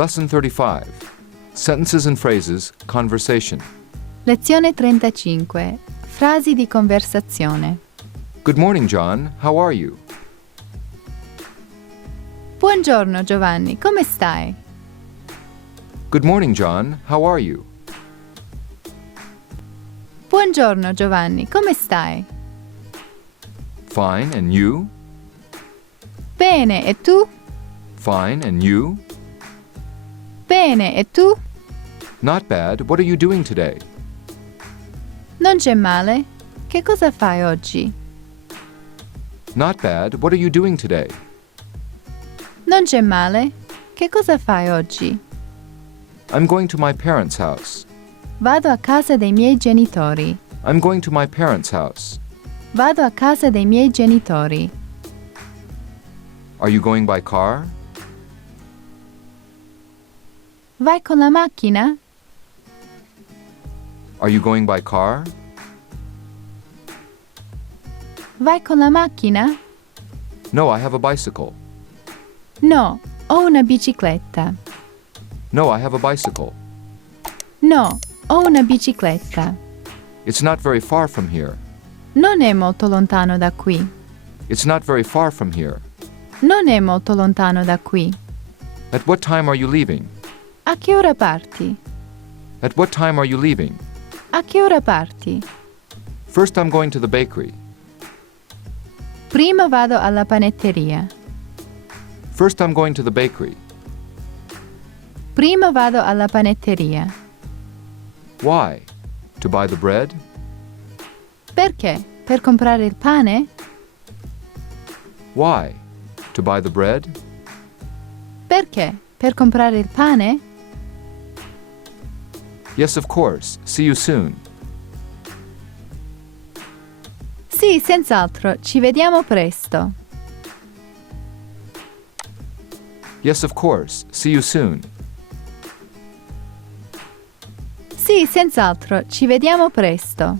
Lesson 35. Sentences and phrases, conversation. Lezione 35. Frasi di conversazione. Good morning, John. How are you? Buongiorno Giovanni, come stai? Good morning, John. How are you? Buongiorno Giovanni, come stai? Fine, and you? Bene, e tu? Fine, and you? Bene, e tu? Not bad. What are you doing today? Non c'è male. Che cosa fai oggi? Not bad. What are you doing today? Non c'è male. Che cosa fai oggi? I'm going to my parents' house. Vado a casa dei miei genitori. I'm going to my parents' house. Vado a casa dei miei genitori. Are you going by car? Vai con la macchina? Are you going by car? Vai con la macchina? No, I have a bicycle. No, ho una bicicletta. No, I have a bicycle. No, ho una bicicletta. It's not very far from here. Non è molto lontano da qui. It's not very far from here. Non è molto lontano da qui. At what time are you leaving? A che ora parti? At what time are you leaving? A che ora parti? First, I'm going to the bakery. Prima vado alla panetteria. First, I'm going to the bakery. Prima vado alla panetteria. Why? To buy the bread? Perché? Per comprare il pane? Why? To buy the bread? Perché? Per comprare il pane? Yes, of course. See you soon. Sì, senz'altro. Ci vediamo presto. Yes, of course. See you soon. Sì, senz'altro. Ci vediamo presto.